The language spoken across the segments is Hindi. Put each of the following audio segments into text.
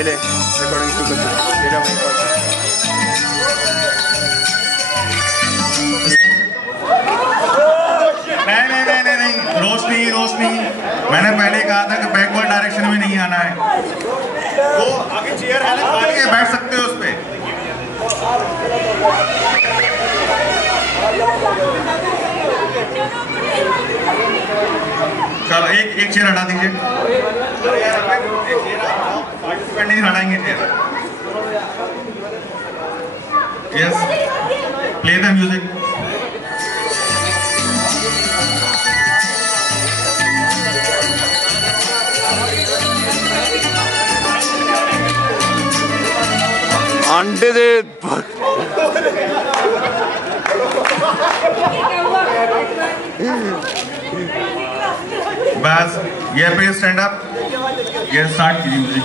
ये ले रिकॉर्डिंग शुरू कर नहीं, रोशनी मैंने पहले कहा था कि बैकवर्ड डायरेक्शन में नहीं आना है। वो आगे चेयर है ना, खाली है, बैठ सकते हो उस पे। चलो एक चेयर हटा दीजिए। पार्टिसिपेंट नहीं हटाएंगे chair. Yes, play the music. अंडे दे बस ये पे स्टैंड अप, ये स्टार्ट कीजिए म्यूजिक।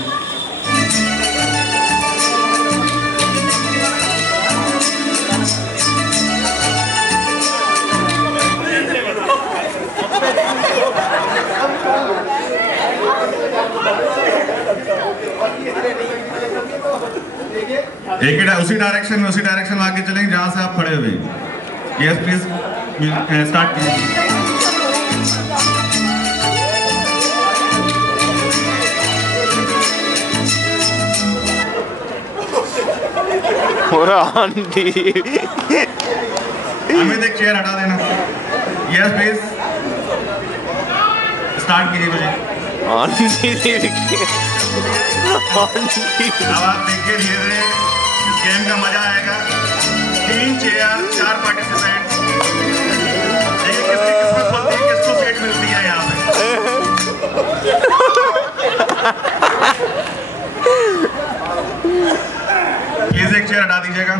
एक उसी डायरेक्शन में आगे चलेंगे जहां से आप खड़े हुए। यस प्लीज स्टार्ट कीजिए। अमित एक चेयर हटा देना। यस प्लीज स्टार्ट कीजिए मुझे। अब आप देखिए धीरे इस गेम का मजा आएगा। 3 चेयर 4 पार्टिसिपेंट, किसकी किस्मत खुलती है, किसको सीट मिलती है यहाँ पे। प्लीज एक चेयर हटा दीजिएगा।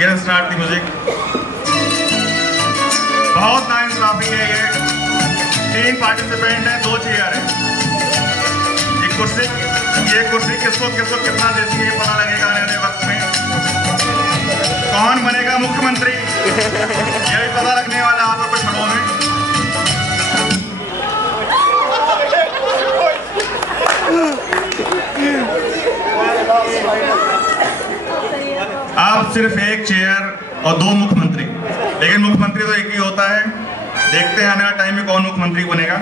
ये स्टार्ट दी म्यूजिक। बहुत नाइंसाफी है ये। 3 पार्टिसिपेंट है, 2 चेयर है। ये कुर्सी किसको कितना देती है पता लगेगा आने वाले वक्त में। कौन बनेगा मुख्यमंत्री ये भी पता लगने वाला आप कुछ क्षणों में। आप सिर्फ 1 चेयर और 2 मुख्यमंत्री, लेकिन मुख्यमंत्री तो एक ही होता है। देखते हैं आने वाले टाइम में कौन मुख्यमंत्री बनेगा।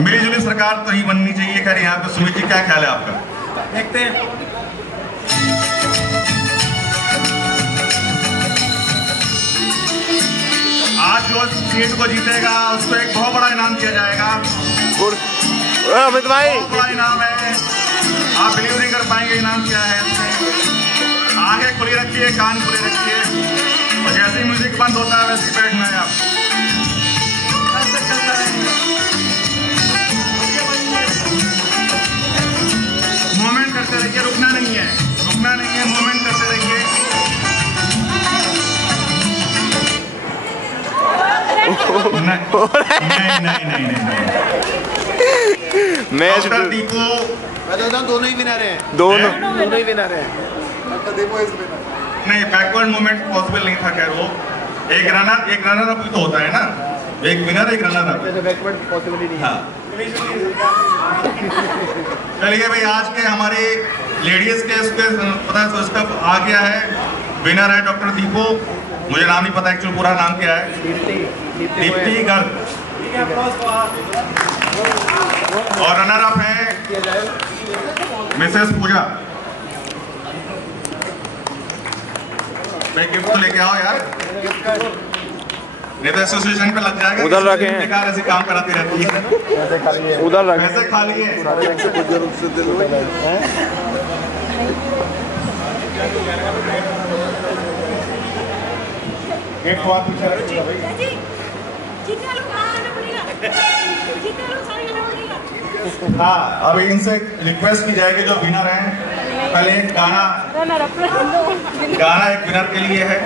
मिलीजुली सरकार तो ही बननी चाहिए। खैर यहाँ पे सुमित जी क्या ख्याल है आपका? देखते हैं। आज जो सीट को जीतेगा उसको एक बहुत बड़ा इनाम दिया जाएगा। अमित भाई बहुत बड़ा इनाम है, आप बिलीव नहीं कर पाएंगे इनाम क्या है इसमें। आगे खुली रखिए, कान खुले रखिए, और जैसे ही म्यूजिक बंद होता है वैसे ही बैठना है आप। मूवमेंट करते रहिए, रुकना नहीं है, मूवमेंट करते रहिए। नहीं। डॉक्टर दीपू, मैं तो दोनों ही विनर हैं। दोनों ही विनर हैं। नहीं, बैकवर्ड मूवमेंट पॉसिबल नहीं था। खैर वो एक रनर अप तो होता है ना, एक विनर एक रनर अप। बैकवर्ड पॉसिबल ही नहीं। हाँ चलिए भाई, आज के हमारे लेडीज के इस पे पता है इसका आ गया है। विनर है डॉक्टर दीपू, मुझे नाम नहीं पता एक्चुअली पूरा नाम क्या है। दीप्ति गर्ग। और रनर अप है मिसेस पूजा। भाई गिफ्ट तो लेके आओ यार, नहीं तो एसोसिएशन पे लग जाएगा। उधर रखे हैं, बेकार ऐसे काम कराती रहती है। उधर रखे, पैसे खा लिए। एक बात पूछा भाई। हाँ, अब इनसे रिक्वेस्ट की जाएगी जो विनर हैं, पहले एक गाना एक विनर के लिए है।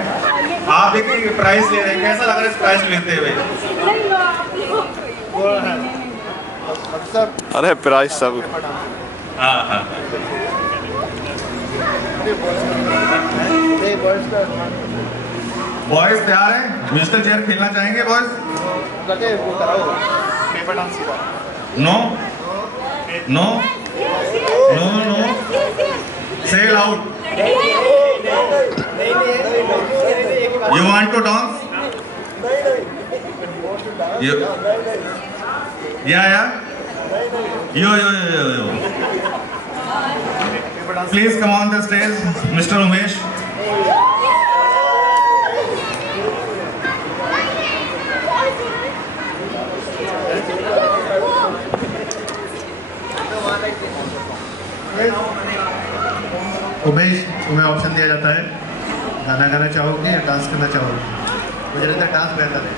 आप एक प्राइस ले रहे हैं, कैसा लग रहा है इस प्राइस लेते हुए? अरे प्राइस सब। हाँ बॉयज तैयार है? म्यूजिकल चेयर खेलना चाहेंगे boys? No no no no Say loud. You want to dance? You. Yeah. Yo. Please come on the stage, Mr. Umesh. Umesh, तुम्हें ऑप्शन दिया जाता है, गाना गाना चाहोगे या डांस करना चाहोगे? मुझे लगता है डांस बेहतर है।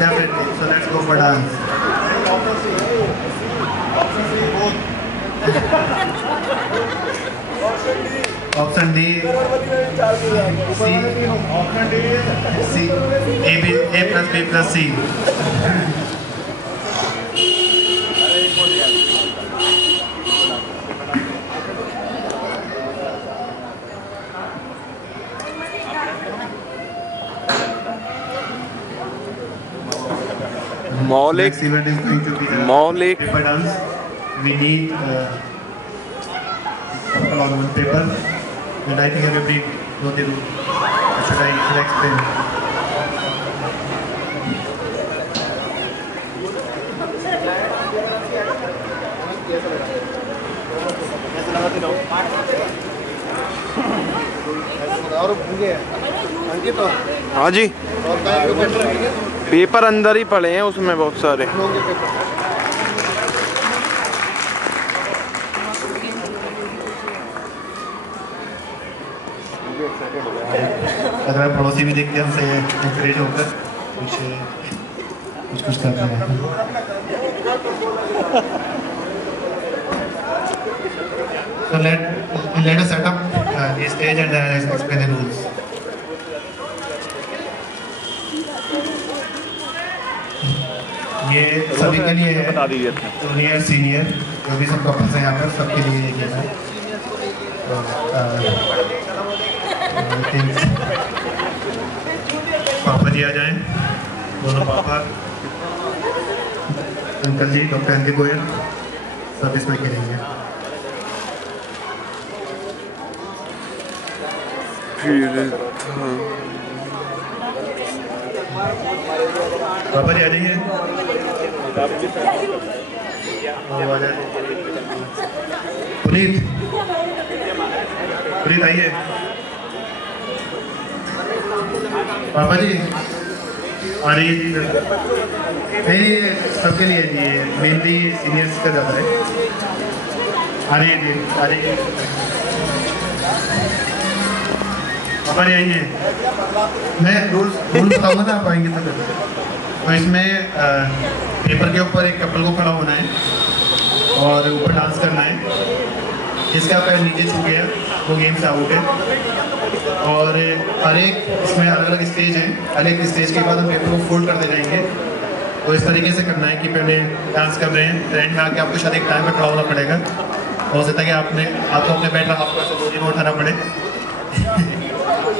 Definitely. So let's go for dance. Option D. C. A plus B plus C. Maulik. Next event is going to be the Maulik. paper dance. We need couple on one paper, and I think everybody know the rule. Should I explain? और भूखे अंकित तो हाँ जी, पेपर अंदर ही पड़े हैं, उसमें बहुत सारे। अगर पड़ोसी भी देखते हैं हमसे एंकरेज होकर कुछ कर रहे हैं। So let us set up the stage and explain the rules. ये सभी के लिए है, जूनियर सीनियर जो भी सब कपल्स हैं यहाँ पर, सबके लिए ये गेम है। पापा जी आ जाएं, दोनों पापा, अंकल जी, डॉक्टर एन के गोयल, सब इसमें खेलेंगे। पापा जी आ जाइए। पुनीत आइए। पापा जी आ रही है जी। नहीं, सबके लिए जी, मेनली सीनियर्स का ज़्यादा है। आ रही है जी, आ रही है। पापा जी आइए। मैं रूल्स बताऊँगा ना, आप आएंगे तो इसमें पेपर के ऊपर एक कपल को खड़ा होना है और ऊपर डांस करना है। जिसका पैर नीचे छू गया वो गेम से आउट है। और हर एक इसमें अलग अलग स्टेज हैं, हर एक स्टेज के बाद हम पेपर को फोल्ड करते जाएंगे। तो इस तरीके से करना है कि पहले डांस कर रहे हैं, एंड में आके आपको शायद एक टाइम पर खड़ा होना पड़ेगा। हो सकता है कि आपको अपने बैठ रहा आपको बोझ में उठाना पड़े।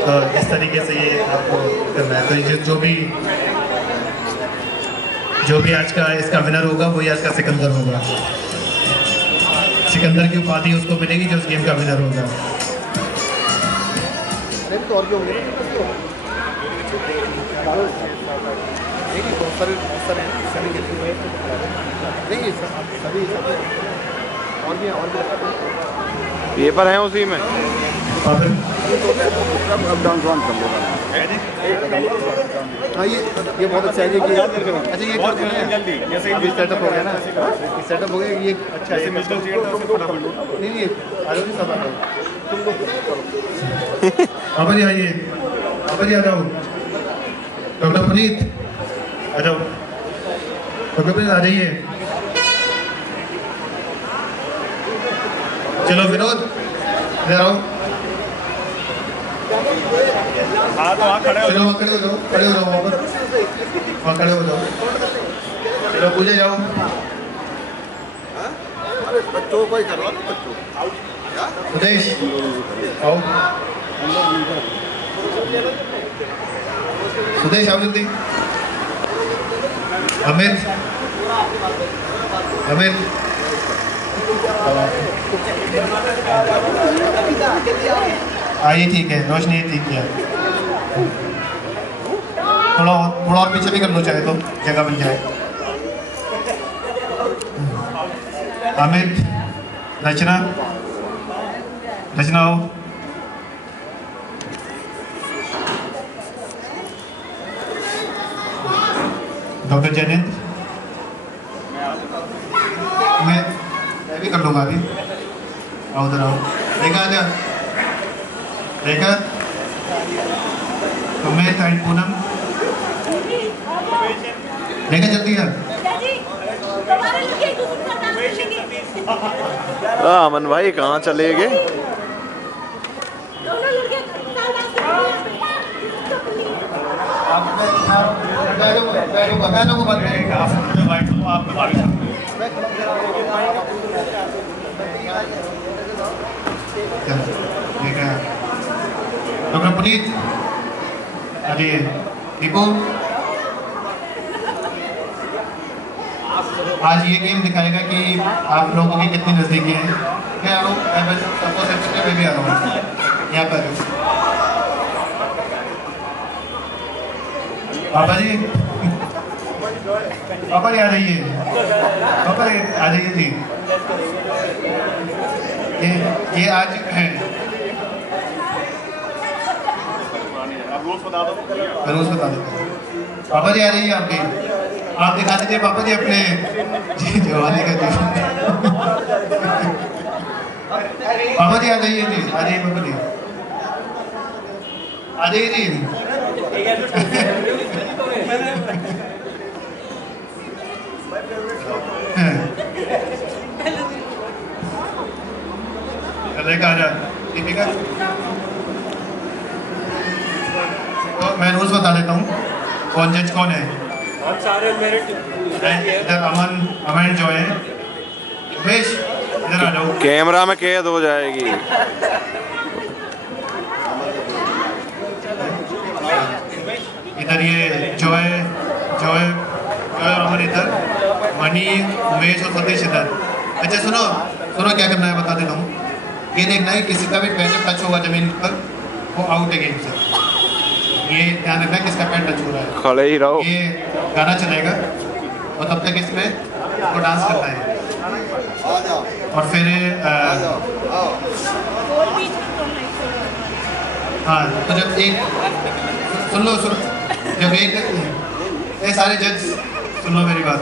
तो इस तरीके से ये आपको करना है। तो जो भी आज का इसका विनर होगा वही आज का सिकंदर होगा। सिकंदर की उपाधि उसको मिलेगी जो इस गेम का विनर होगा। पेपर है उसी में। हाँ, ये बहुत अच्छा है कि अच्छा ये अभी सेटअप हो गया ना, सेटअप हो गया ये अच्छा है। नहीं पापा जी आइए, पापा जी आ जाओ। डॉक्टर पुनीत आ जाओ, डॉक्टर पुनीत आ जाइए। चलो विनोद इधर आओ। चलो वहाँ खड़े हो जाओ, वहाँ पर वहाँ खड़े हो जाओ। चलो पूजा जाओ। बच्चों को ही करवा दो, बच्चों उदेश आओ। सुदेश आओ जल्दी। अमित आइए ठीक है, रोशनी ठीक है। थोड़ा और पीछे भी कर लो चाहे तो, जगह बन जाए। अमित, रचना हो। डॉक्टर जयंत, मैं भी कर लूँगा अभी। आओ उधर आओ। देखा आजा, देखा तुम्हें साइड पूनम देखा जल्दी है। अमन भाई कहाँ चले गए? डॉक्टर पुनीत, अरे दीपू, आज ये गेम दिखाएगा कि आप लोगों की कितनी नजदीकी है। मैं आ रहा हूँ, सबको सेक्शन में भी आ रहा हूँ, यहाँ पर पापा जी, पापा जी आ जाइए, पापा जी आ जाइए जी। ये आज है, रोज बता दो। पापा जी आ जाइए, आप दिखा दीजिए पापा जी अपने जवानी का जी। पापा जी आ जाइए जी, आ जाइए पापा जी, आ जाइए जी। दीपिका, तो मैं रोज बता देता हूँ कौन जज कौन है। इधर अमन जो है, इधर आ जाओ। कैमरा में कैद हो जाएगी। इधर ये जो है और अमन इधर, मनी, उमेश और सतीश इधर। अच्छा सुनो क्या करना है बता देता हूँ। ये देखना है किसी का भी पैर टच होगा जमीन पर, वो आउट है गेम से। ये ध्यान रखना है किसका पैर टच हो रहा है। खड़े ही रहो। ये गाना चलेगा और तब तक इसमें वो डांस करना है। और फिर हाँ, तो जब एक सुन लो जब एक ये सारे जज सुन लो मेरी बात।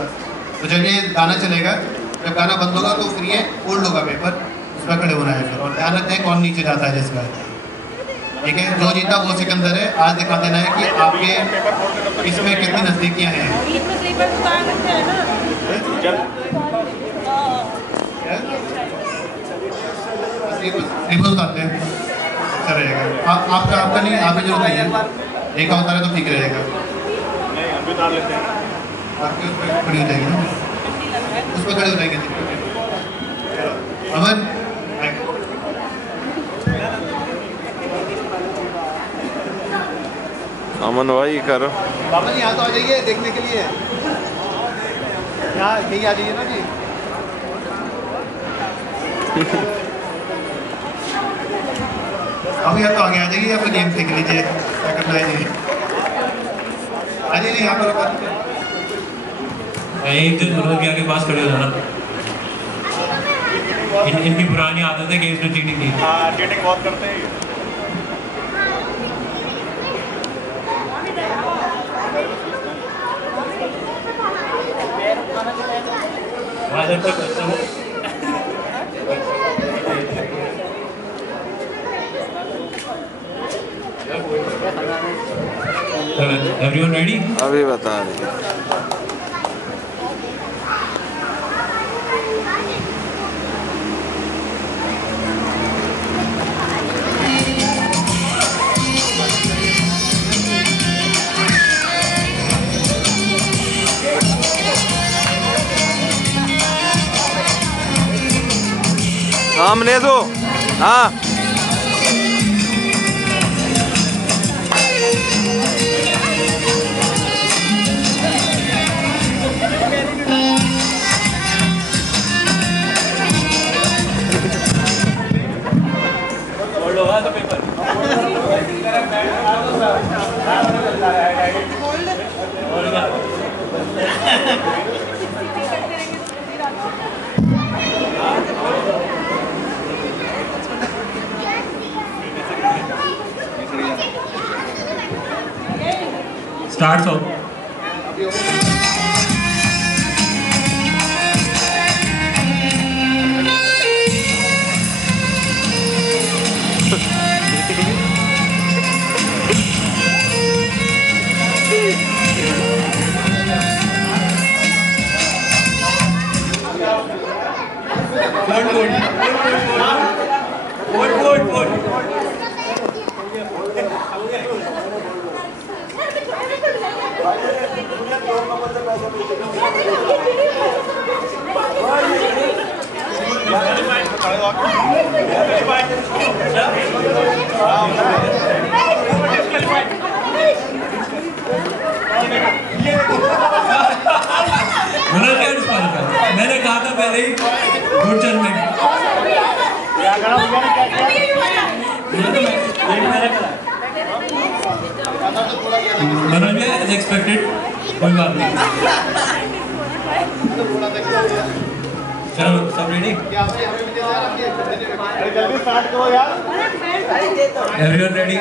तो जब ये गाना चलेगा, जब गाना बंद होगा तो फिर ये फोल्ड होगा पेपर, उसमें खड़े होना है फिर। और ध्यान रखते हैं कौन नीचे जाता है जिसका, ठीक है। जो जीता वो सिकंदर है। आज दिखा देना है कि आपके इसमें कितनी नजदीकियां हैं। रिबल खाते हैं, अच्छा रहेगा। आपका नहीं, आपकी जरूरत नहीं है। एक होता है तो ठीक रहेगा। आपकी उस पर खड़ी हो जाएगी ना, उस पर खड़ी हो जाएगी। अमन अमन भाई करो। बाबा जी यहाँ तो आ जाइए देखने के लिए, यहाँ यहीं आ जाइए ना जी। अब या तो आगे आ जाइए या फिर गेम देख लीजिए, क्या करना है जी। आ जाइए यहाँ पर एक दिन मनोज भैया के पास खड़े हो जाना। इनकी पुरानी आदत है गेम्स में चीटिंग की। हाँ, चीटिंग बहुत करते हैं। Everyone ready? अभी बता रही। सामने दो। हाँ Starts off. मैंने कहा था पहले ही गुड जजमेंट। मनोज भैया एज एक्सपेक्टेड, कोई बात नहीं। चलो सब रेडी? जल्दी स्टार्ट करो यार। Everyone ready?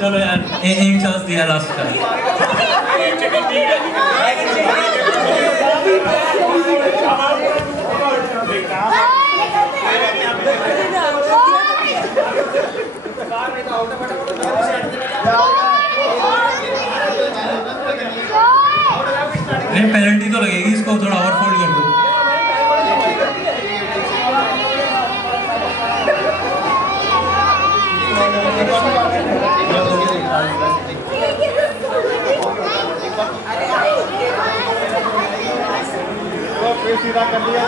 चलो यार, एक चांस दिया लास्ट टाइम। नहीं, पेनल्टी तो लगेगी, इसको थोड़ा और फोल्ड कर दो। सीधा कर दिया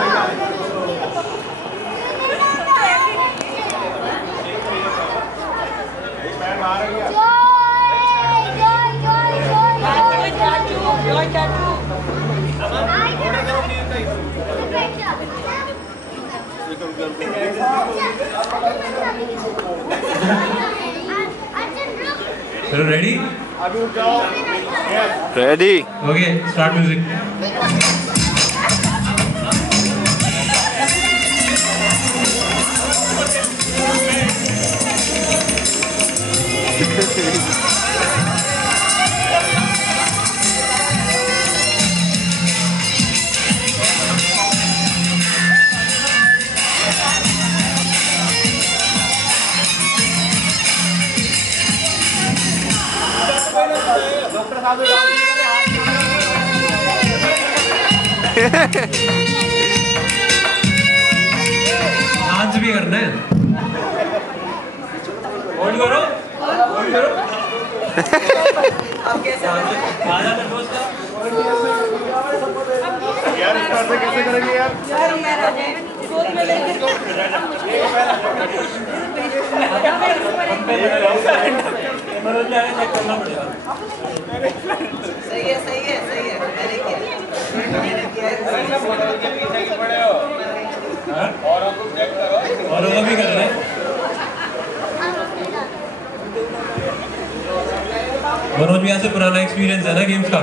चलो रेडी? अभी उठ जाओ। Ready? Okay, start music. Doctor साहब डांस भी करना है। होल्ड करो, होल्ड करो। अब कैसे आजा मेरे दोस्त का यार, इस बार से कैसे करेंगे यार? गोद में लेके मनोज ने चेक करना पड़ेगा। सही है सही है सही है। मैंने किया और वो भी कर रहे हैं। मनोज भैया से पुराना एक्सपीरियंस है ना गेम्स का।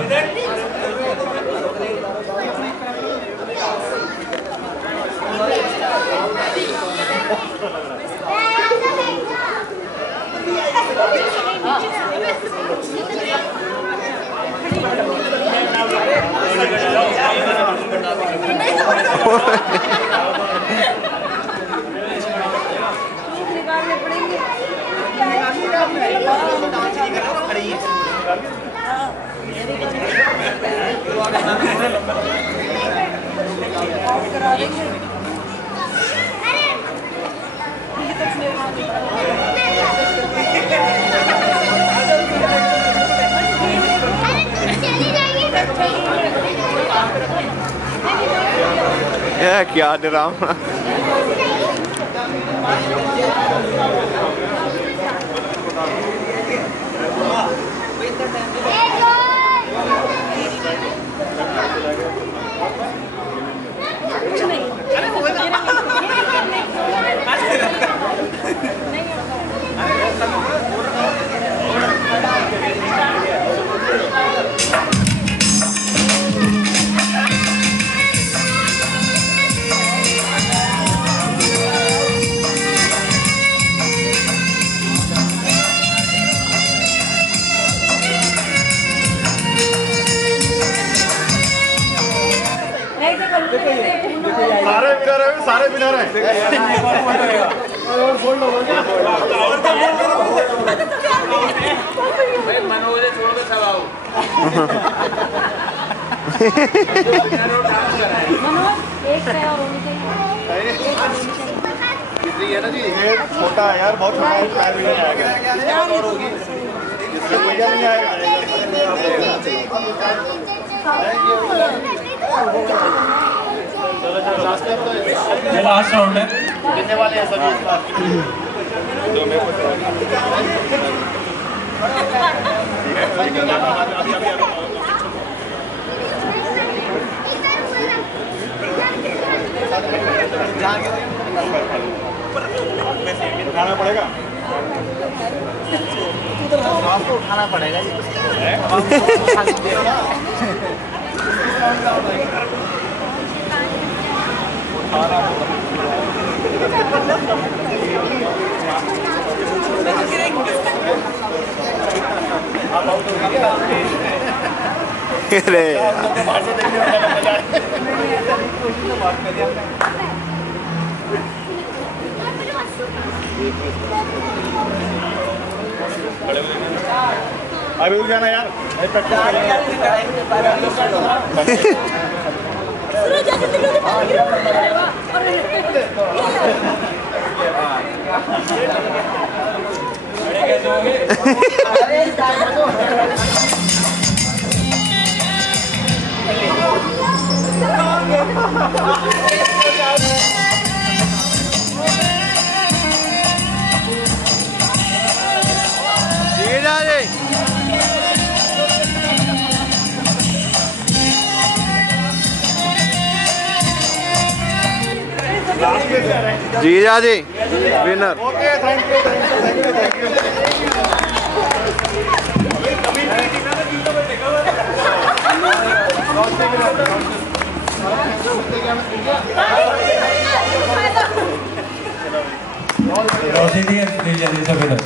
क्या ड्रामा। कुछ नहीं। सारे विनर हैं। मनोज छोड़ दो सब आओ। एक पैर और होनी चाहिए। कितनी है ना जी? ये छोटा है यार, बहुत छोटा है, पैर भी नहीं आएगा। क्या और होगी? इससे मजा नहीं आएगा। ये लास्ट राउंड है। कितने वाले हैं सभी इस बार? उठाना पड़ेगा, आपको उठाना पड़ेगा जी। अरे अभी रुक जाना यार, जीजा जी winner. Okay, thank you, thank you, thank you, thank you. रोशनी है जल्दी से विनर।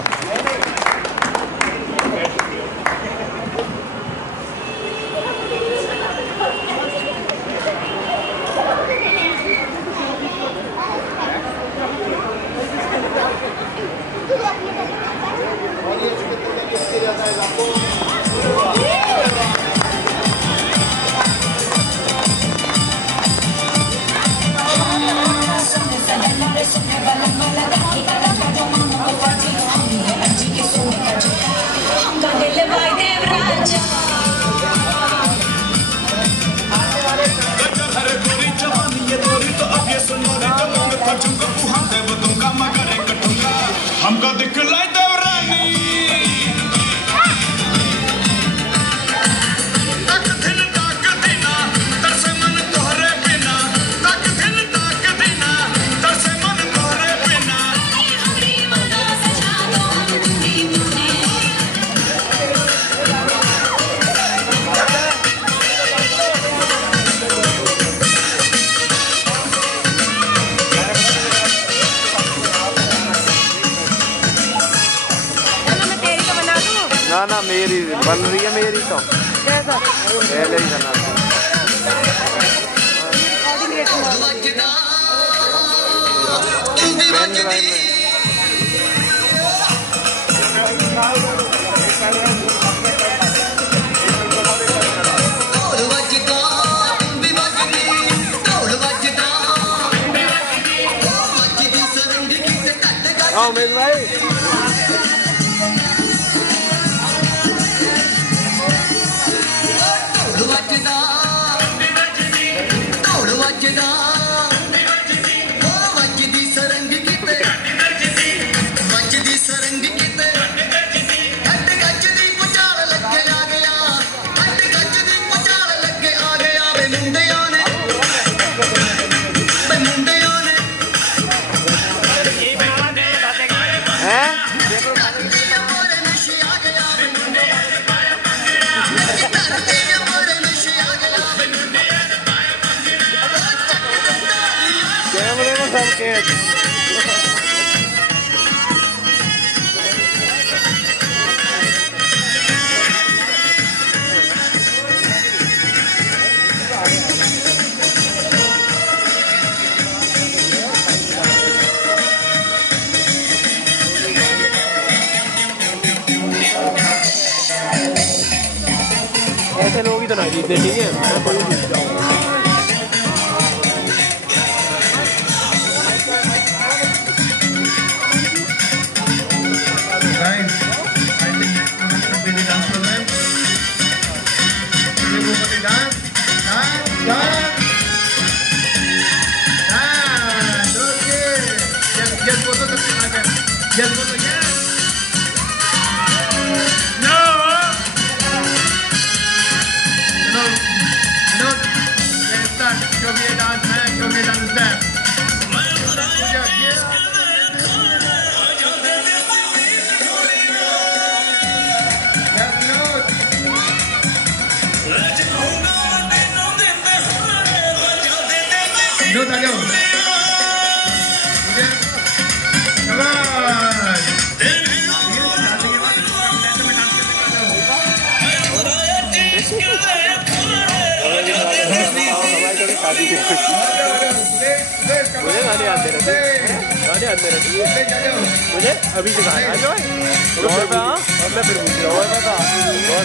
हमका दिखलाई देवरानी तक दिल ताक देना तरसे मन तोहरे बिना, तक दिल ताक देना तरसे मन तोहरे बिना। ना ना मेरी बन रही है, मेरी तो पहले ही करना पेन ड्राइव में। आओ मेरे भाई। कैमरे में सब कैच। भी तो नहीं इतने ठीक है मुझे गाने आते रहते मुझे अभी सिखाया जो है मैं फिर पूछ रहा हूँ